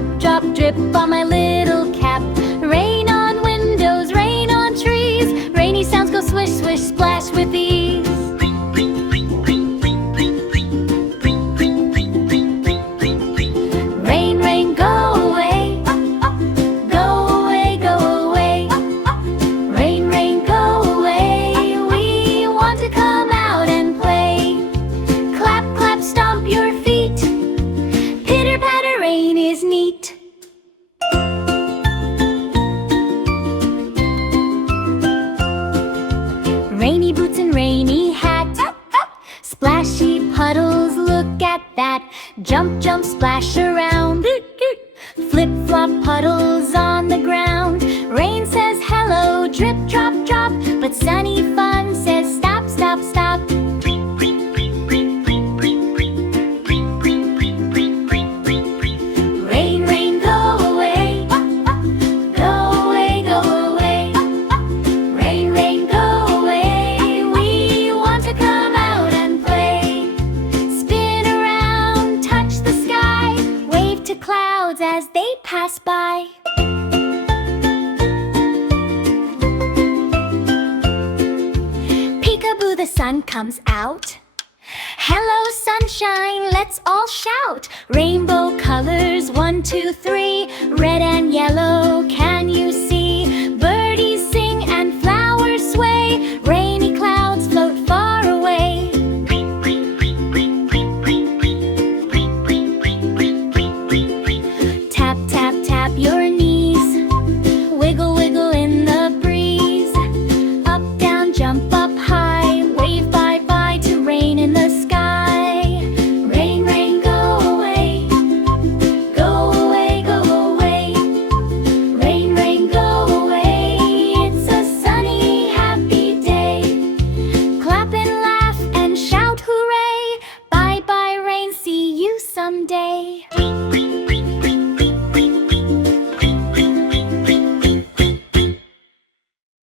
drip, drop, drip on my little cap. Rain on windows, rain on trees. Rainy sounds go swish, swish, splash with ease. Rain, rain, go away. Go away, go away. Rain, rain, go away. We want to come out and play. Clap, clap, stomp your feet. Pitter, patter, rain is neat. Rainy boots and rainy hat. Splashy puddles, look at that. Jump, jump, splash around. Flip, flop, puddles on the ground. Rain says hello, drip, drop, drop. But sunny fun says stop, stop, stop. Rain, rain, go away. Go away, go away. Rain, rain, go away. We want to come out and play. Spin around, touch the sky. Wave to clouds as they pass by. Peekaboo, the sun comes out. Hello sunshine, let's all shout. Rainbow colors, 1, 2, 3. Red and yellow, can you see? Birdies sing and flowers sway. Rainy clouds float far away. Tap, tap, tap your knees. Wiggle, wiggle in the breeze. Up, down, jump up high. Wave bye-bye to rain in the sky. Rain, rain, go away. Go away, go away. Rain, rain, go away. It's a sunny, happy day. Clap and laugh and shout hooray. Bye-bye rain, see you someday.